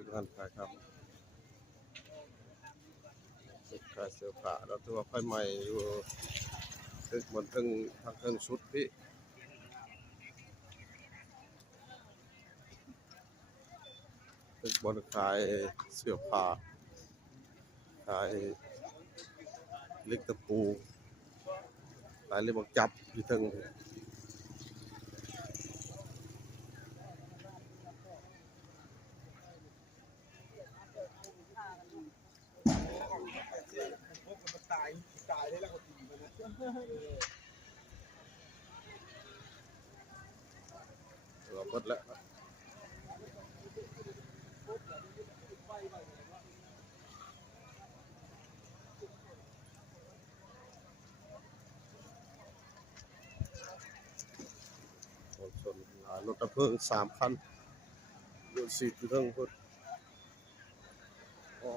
ตึกหันขายครับตึกขายเสื้อผ้าแล้วตัวไฟใหม่อยู่ตึกบนทึ่งทางเทิงสุดพี่ตึกบนขายเสื้อผ้าขายเล็กตะปูขายเล็กบักจับอยู่เทิงตายได้แล้วก็ตีมันนะเราหมดแล้วชนรถดับเพลิง3 คันรถสีอยู่เทิงพุ่นอ๋อ